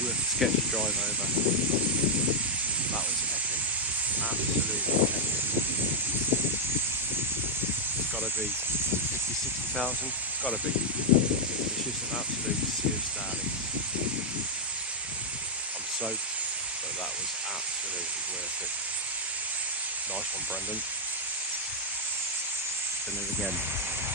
worth a sketchy drive over. That was epic, absolutely epic. It's got to be 50, 60,000, got to be. It's just an absolute sea of starlings. I'm soaked, but that was absolutely worth it. Nice one, Brendan. Been there again.